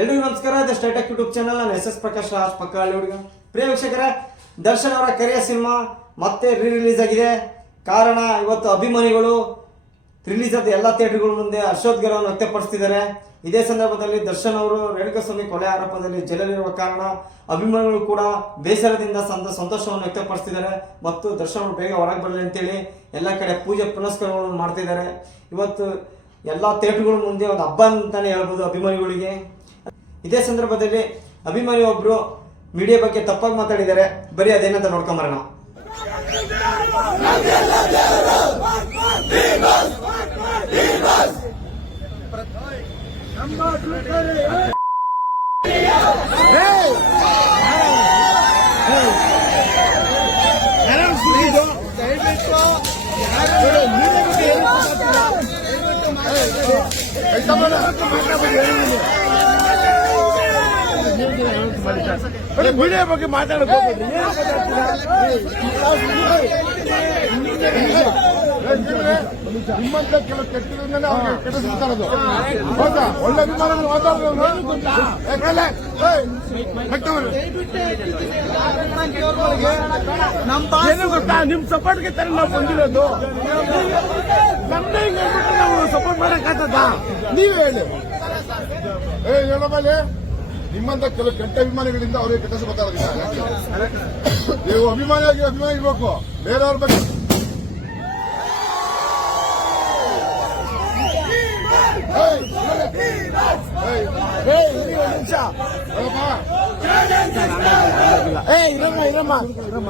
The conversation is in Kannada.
ಎಲ್ರಿಗೂ ನಮಸ್ಕಾರ. ದ ಸ್ಟೇಟಕ್ ಯೂಟ್ಯೂಬ್ ಚಾನಲ್. ನಾನು ಎಸ್ ಪ್ರಕಾಶ್ ಪಕ್ಕಳ್ಳಿ ಹುಡುಗ. ಪ್ರಿಯ ವೀಕ್ಷಕರೇ, ದರ್ಶನ್ ಅವರ ಕರಿಯ ಸಿನಿಮಾ ಮತ್ತೆ ರಿಲೀಸ್ ಆಗಿದೆ. ಕಾರಣ ಇವತ್ತು ಅಭಿಮಾನಿಗಳು ರಿಲೀಸ್ ಆದ ಎಲ್ಲ ಥಿಯೇಟರ್ಗಳ ಮುಂದೆ ಹರ್ಷೋದ್ಗಾರವನ್ನು ವ್ಯಕ್ತಪಡಿಸ್ತಿದ್ದಾರೆ. ಇದೇ ಸಂದರ್ಭದಲ್ಲಿ ದರ್ಶನ್ ಅವರು ರೇಣುಕಾಸ್ವಾಮಿ ಕೊಲೆ ಆರೋಪದಲ್ಲಿ ಜೈಲಲ್ಲಿರುವ ಕಾರಣ ಅಭಿಮಾನಿಗಳು ಕೂಡ ಬೇಸರದಿಂದ ಸಂತೋಷವನ್ನು ವ್ಯಕ್ತಪಡಿಸ್ತಿದ್ದಾರೆ. ಮತ್ತು ದರ್ಶನ್ ಅವರು ಬೇಗ ಹೊರಗೆ ಬರಲಿ ಅಂತೇಳಿ ಎಲ್ಲ ಕಡೆ ಪೂಜೆ ಪುನಸ್ಕಾರಗಳನ್ನು ಮಾಡ್ತಿದ್ದಾರೆ. ಇವತ್ತು ಎಲ್ಲ ಥಿಯೇಟರ್ಗಳ ಮುಂದೆ ಒಂದು ಹಬ್ಬ ಅಂತಾನೆ ಹೇಳ್ಬೋದು ಅಭಿಮಾನಿಗಳಿಗೆ. ಇದೇ ಸಂದರ್ಭದಲ್ಲಿ ಅಭಿಮಾನಿ ಒಬ್ರು ಮೀಡಿಯಾ ಬಗ್ಗೆ ತಪ್ಪಾಗಿ ಮಾತಾಡಿದ್ದಾರೆ. ಬರೀ ಅದೇನಂತ ನೋಡ್ಕೊಂಬರೋಣ. ಮೀಡಿಯಾ ಬಗ್ಗೆ ಮಾತಾಡೋದು ನಿಮ್ಮಂತ ಕೆಲವು ಕೆಟ್ಟದಿಂದಲೇ ಅವ್ರಿಗೆ ಕೆಟ್ಟಿಸ್ತಾರದು. ಹೌದಾ? ಒಳ್ಳೆ ಅಭಿಮಾನಗಳು ಮಾತಾಡೋದು ಏನು ಗೊತ್ತಾ, ನಿಮ್ ಸಪೋರ್ಟ್ಗೆ ತರ ನಾವು ಬಂದಿರೋದು. ನಮ್ದೇ ಹಿಂಗೆ ಹೇಳ್ಬಿಟ್ಟು ನಾವು ಸಪೋರ್ಟ್ ಮಾಡಕ್ಕಾಗ್ತದ? ನೀವೇ ಹೇಳಿ. ಹೇಳಬಲ್ಲಿ ನಿಮ್ಮಂತ ಕೆಲವು ಕೆಟ್ಟ ಅಭಿಮಾನಿಗಳಿಂದ ಅವ್ರಿಗೆ ಕೆಟ್ಟ ಗೊತ್ತಾಗೋದಿಲ್ಲ. ನೀವು ಅಭಿಮಾನಿ ಇರ್ಬೇಕು. ಬೇರೆಯವ್ರ ಬಗ್ಗೆ ಇರಮ್ಮ